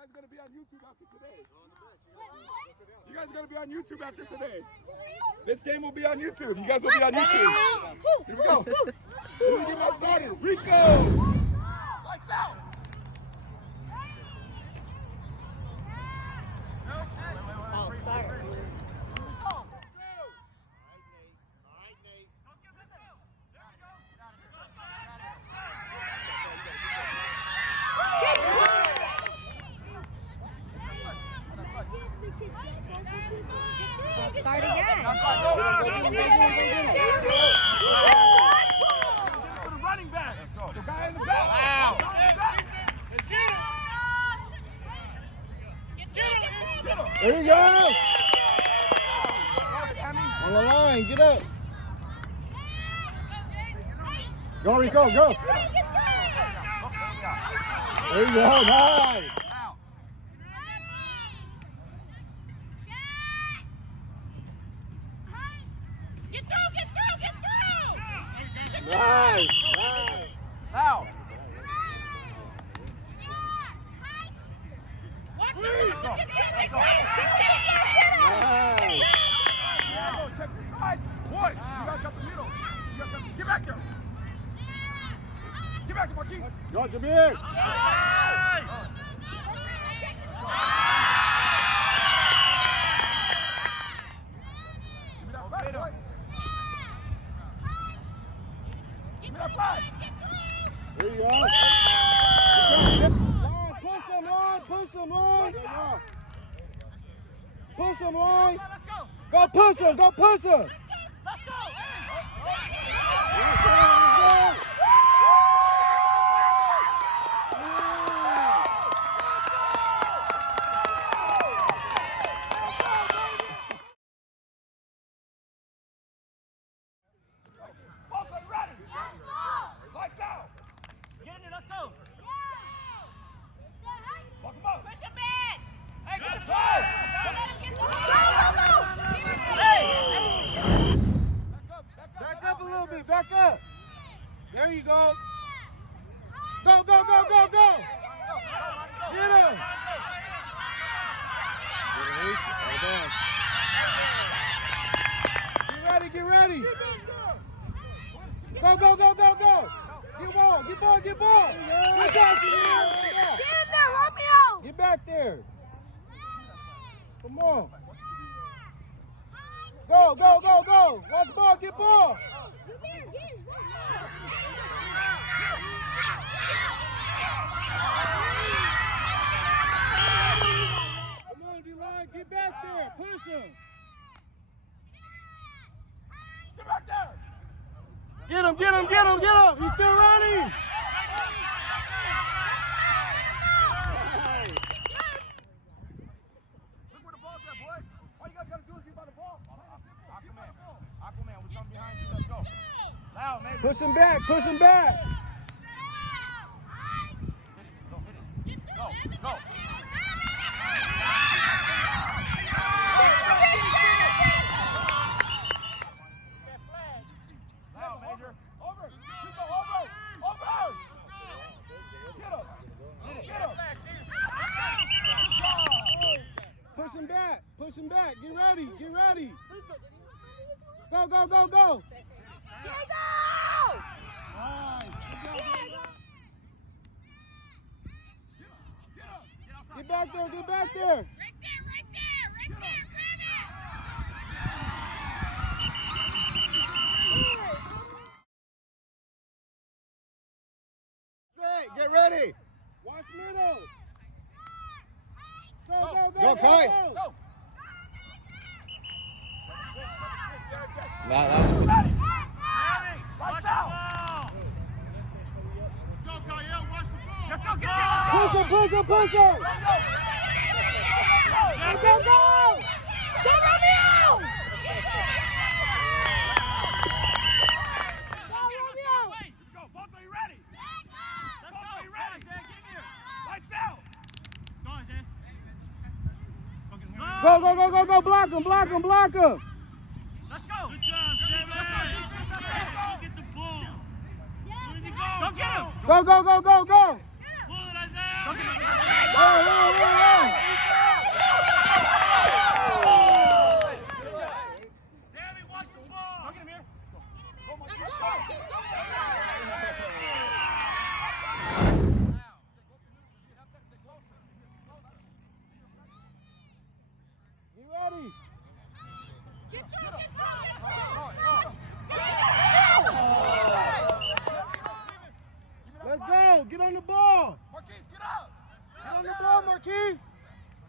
guys are going to be on YouTube after today. You guys are going to be on YouTube after today. This game will be on YouTube. You guys will be on YouTube. Here we go. Here we get that started. Rico! Lights out! I'll start. We'll start again. Get to the running back. The guy in the back. Wow. There you go. On the line, get up. Go, Rico, go. There you go, nice. Nice, nice. Now. Nice. Check your side. Boys, you guys got the middle. You guys got to get back there. Get back there, Marquise. Go, Jameer. There you go. Push him, Lord. Push him, Lord. Push him, Lord. Go push him. Go push him. Let's go. Back up. There you go. Go, go, go, go, go. Get him. Get ready, get ready. Go, go, go, go, go. Get ball, get ball, get ball. Get in there, Romeo. Get back there. Come on. Go, go, go, go. Watch the ball, get ball. Come on, D-line, get back there. Push him. Get back there. Get him, get him, get him, get him. He's still running. Look where the ball's at, boys. All you guys got to do is get by the ball. Aquaman, we come behind you. Let's go. Loud, man. Push him back. Push him back. Go, hit it. Go, go. Loud, Major. Over. Rico, over. Over. Get him. Get him. Push him back. Push him back. Get ready. Get ready. Go, go, go, go. Diego! Nice. Get back there, get back there. Right there, right there, right there, Hey, get ready. Watch middle. Go, go, go, go, Kai. Go. Lights out. Let's go, Kyle. Watch the ball. Let's go, get it. Push him, push him, push him. Go, go, go. Go, Romeo. Go, Romeo. Go, both are you ready? Both are you ready? Lights out. Go, go, go, go, go. Block him, block him, block him. Let's go. Good job, Seven. Get the ball. Where did he go? Go get him. Go, go, go, go, go. Pull it, Isaiah. Go, go, go. Marquise.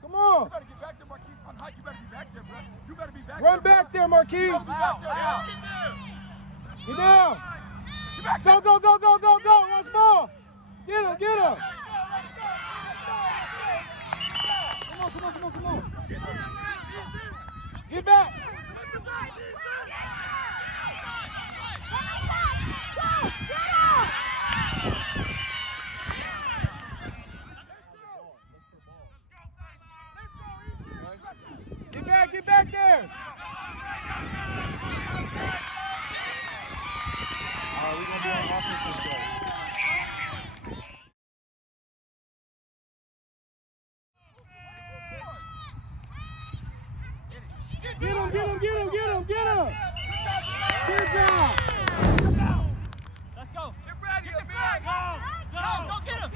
Come on. You better get back there, Marquise. On height, you better be back there, bro. You better be back Run there. back there, Marquise. Get down. Get down. Go, go, go, go, go, go. Once more. Get him, get him. Come on, come on, come on, come on. Get back. Get back there. All right, we're going to be on offense this day. Get him, get him, get him, get him, get him. Good job. Let's go. Get ready. Get back. Go get him.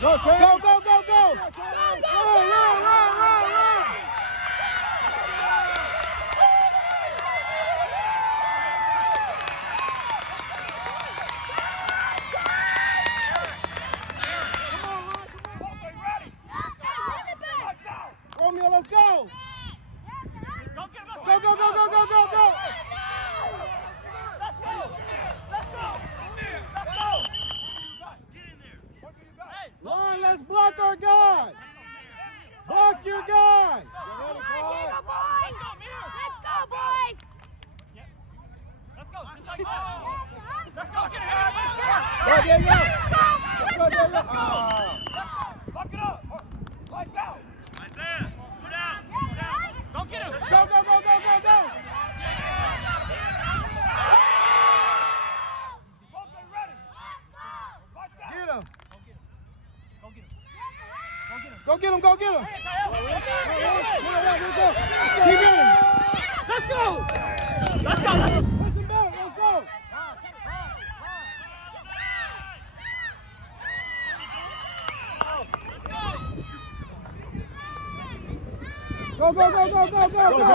Go, go, go, go, go. Run, run, run, run, run. Romeo, let's go. Go get him. Go, go, go, go, go, go, go. Let's go. Let's go. Let's go. Get in there. Ron, let's block our guy. Block your guy. Come on, Diego boys! Let's go, boys! Let's go. Just like that. Let's go. Get it. Go, Diego. Go, Diego. Lock it up. Lights out. Isaiah, scoot out. Go get him. Go, go, go, go, go, go. Ready. Lights out. Get him. Go get him. Go get him, go get him. Keep hitting. Let's go. Let's go. Push him back, let's go. Go, go, go, go, go, go, go.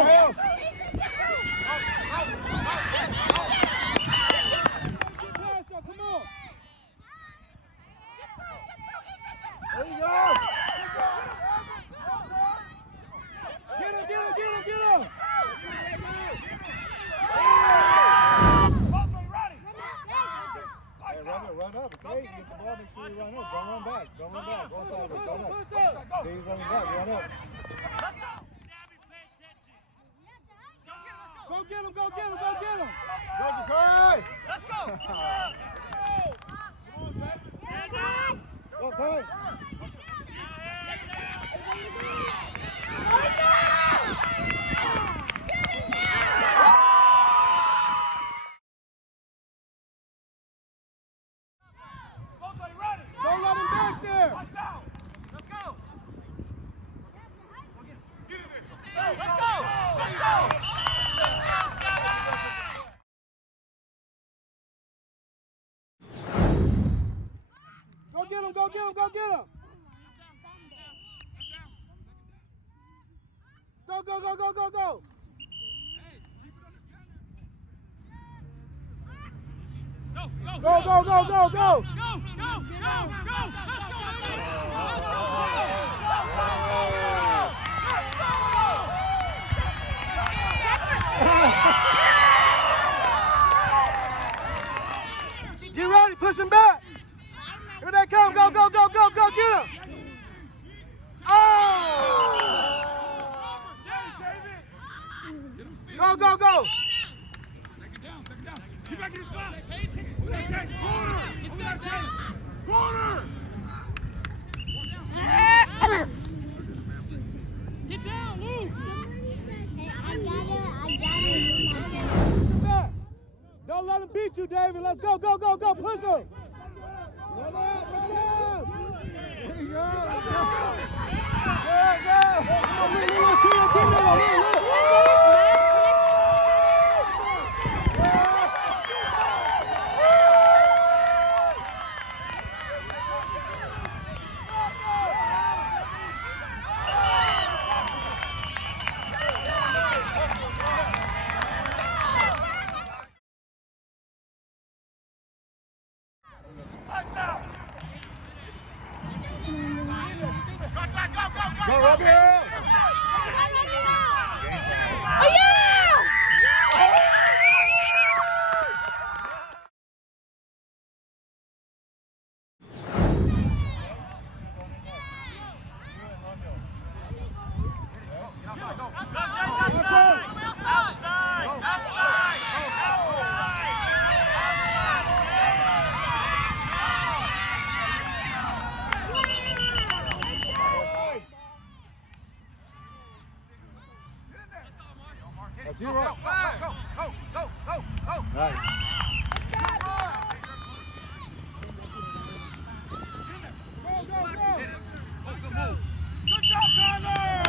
Come on. There you go. Get him, get him, get him, get him. Hey, run up. Okay, you get the ball, make sure you run up. Don't run back. Don't run back. Go sideways. Go up. See, he's running back. Run up. Go get him, go get him, go get him. Go, Jakai. Let's go. Stand up. Go, Kai. Don't let him back there. Let's go. Let's go. Let's go. Go get him, go get him, go get him. Go, go, go, go, go, go. Go, go, go, go, go. Get ready, push him back. Here they come, go, go, go, go, go, get him. Oh! Go, go, go. Get back in your spot. Corner. Get down, Luke! I got it. Back. Don't let him beat you, David. Let's go, go, go, go. Push him. Let up. There you go. Go, go. Come on, look, team, look. Nice. Good job, Tyler!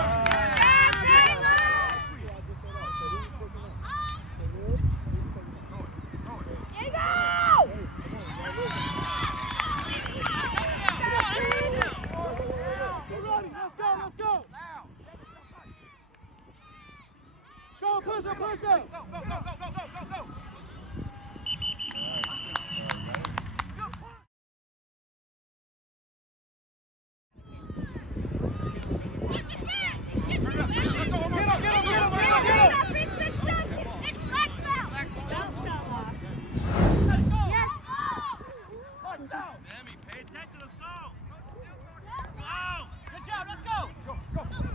Go, push up, push up. Go.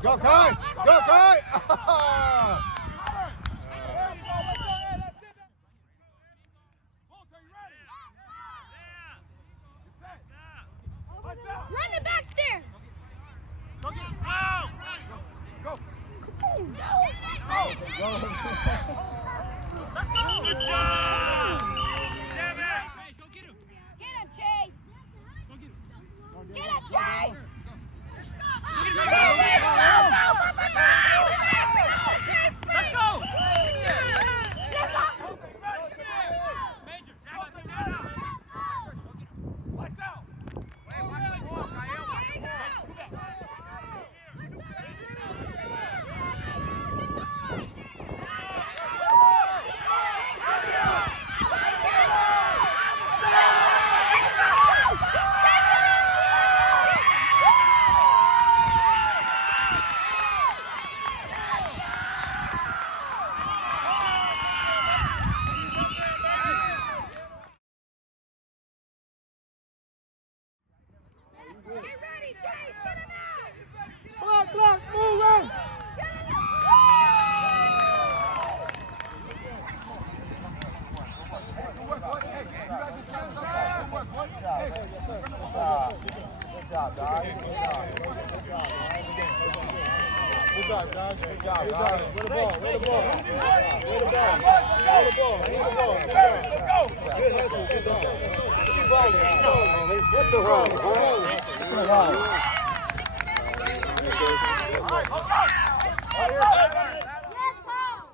Go, Kai! Go, Kai! Run the back stairs. Go. Good job! Damn it! Get him, Chase. Get him, Chase. Let's go! Lights out! Block, move on. Good job, guys. Good job, guys. Good job, guys. Where the ball? Where the ball? Where the ball? Where the ball? Where the ball? Good job. Good hustle. Good job. Keep balling. What the hell?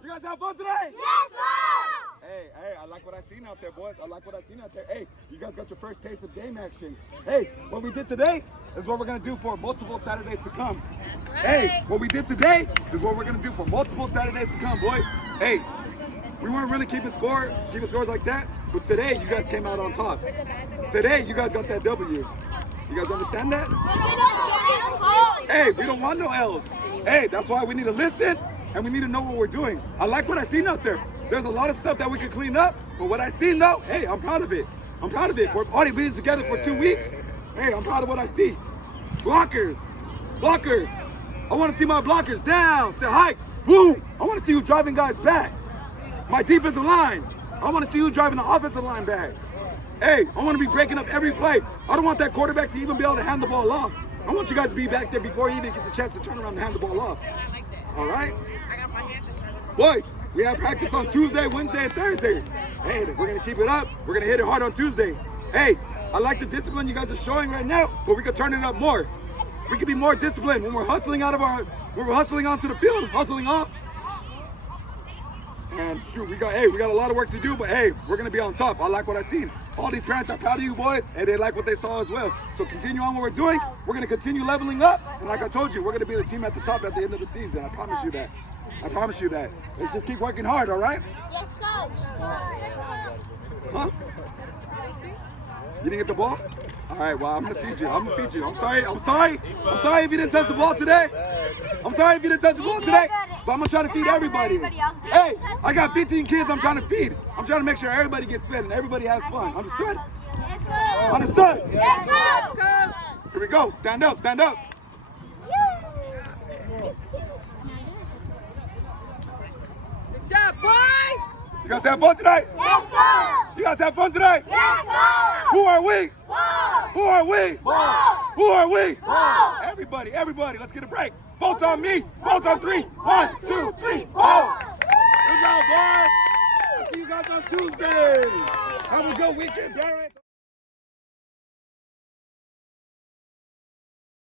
You guys have fun today? Yes, Coach. Hey, I like what I seen out there, boys. I like what I seen out there. Hey, you guys got your first taste of game action. Hey, what we did today is what we're going to do for multiple Saturdays to come. That's right. Hey, what we did today is what we're going to do for multiple Saturdays to come, boy. Hey, we weren't really keeping scores like that, but today you guys came out on top. Today you guys got that W. You guys understand that? Hey, we don't want no L's. Hey, that's why we need to listen and we need to know what we're doing. I like what I seen out there. There's a lot of stuff that we could clean up, but what I seen though, hey, I'm proud of it. I'm proud of it. We've already been together for 2 weeks. Hey, I'm proud of what I see. Blockers. I want to see my blockers down. Say hike. Boom. I want to see you driving guys back. My defensive line. I want to see you driving the offensive line back. Hey, I want to be breaking up every play. I don't want that quarterback to even be able to hand the ball off. I want you guys to be back there before he even gets a chance to turn around and hand the ball off. All right? Boys, we have practice on Tuesday, Wednesday, and Thursday. Hey, we're going to keep it up. We're going to hit it hard on Tuesday. Hey, I like the discipline you guys are showing right now, but we could turn it up more. We could be more disciplined when we're hustling when we're hustling onto the field, hustling off. And shoot, we got a lot of work to do, but hey, we're gonna be on top. I like what I seen. All these parents are proud of you boys, and they like what they saw as well. So continue on what we're doing. We're gonna continue leveling up, and like I told you, we're gonna be the team at the top at the end of the season. I promise you that. I promise you that. Let's just keep working hard, all right? Yes, Coach. Huh? You didn't get the ball? All right, well, I'm gonna feed you. I'm sorry if you didn't touch the ball today. I'm sorry if you didn't touch the ball today, but I'm gonna try to feed everybody. Hey, I got 15 kids I'm trying to feed. I'm trying to make sure everybody gets fed and everybody has fun. Understood? Understood? Yes, Coach. Here we go. Stand up. Good job, boys. You guys have fun tonight? Yes, Coach. You guys have fun tonight? Yes, Coach. Who are we? Ball. Who are we? Ball. Who are we? Ball. Everybody, let's get a break. Bolts on me. Bolts on 3. 1, 2, 3. Bolts. Good job, boys. I'll see you guys on Tuesday. Have a good weekend, parents.